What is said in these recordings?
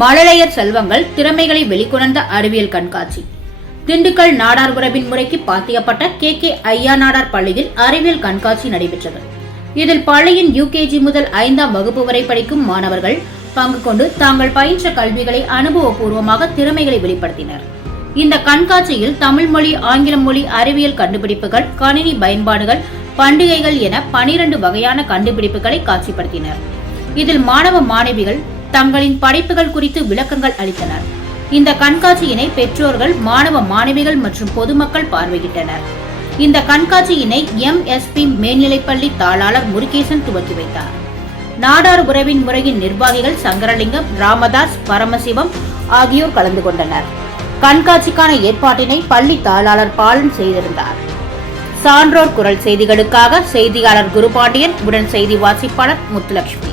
மழலையர் செல்வங்கள் திறமைகளை வெளிக்கொணர்ந்த அறிவியல் கண்காட்சி. திண்டுக்கல் நாடார் உறவின் முறைக்கு பாத்தியப்பட்ட கே ஐயா நாடார் பள்ளியில் அறிவியல் கண்காட்சி நடைபெற்றது. இதில் பள்ளியின் யுகேஜி முதல் 5ஆம் வகுப்பு வரை படிக்கும் மாணவர்கள் பங்கு கொண்டு தாங்கள் பயின்ற கல்விகளை அனுபவபூர்வமாக திறமைகளை வெளிப்படுத்தினர். இந்த கண்காட்சியில் தமிழ் மொழி, ஆங்கில மொழி, அறிவியல் கண்டுபிடிப்புகள், கணினி பயன்பாடுகள், பண்டிகைகள் என 12 வகையான கண்டுபிடிப்புகளை காட்சிப்படுத்தினர். இதில் மாணவ மாணவிகள் தங்களின் படைப்புகள் குறித்து விளக்கங்கள் அளித்தனர். இந்த கண்காட்சியினை பெற்றோர்கள், மாணவ மாணவிகள் மற்றும் பொதுமக்கள் பார்வையிட்டனர். இந்த கண்காட்சியினை MSP மேல்நிலைப்பள்ளி தாளாளர் முருகேசன் துவக்கி வைத்தார். நாடார் உறவின் முறையின் நிர்வாகிகள் சங்கரலிங்கம், ராமதாஸ், பரமசிவம் ஆகியோர் கலந்து கொண்டனர். கண்காட்சிக்கான ஏற்பாட்டினை பள்ளி தாளாளர் பாலன் செய்திருந்தார். சான்றோர் குரல் செய்திகளுக்காக செய்தியாளர் குருபாண்டியன், உடன் செய்தி வாசிப்பாளர் முத்துலட்சுமி.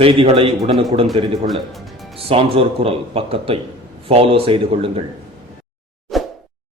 செய்திகளை உடனுக்குடன் தெரிந்து கொள்ள சான்றோர் குரல் பக்கத்தை ஃபாலோ செய்து கொள்ளுங்கள்.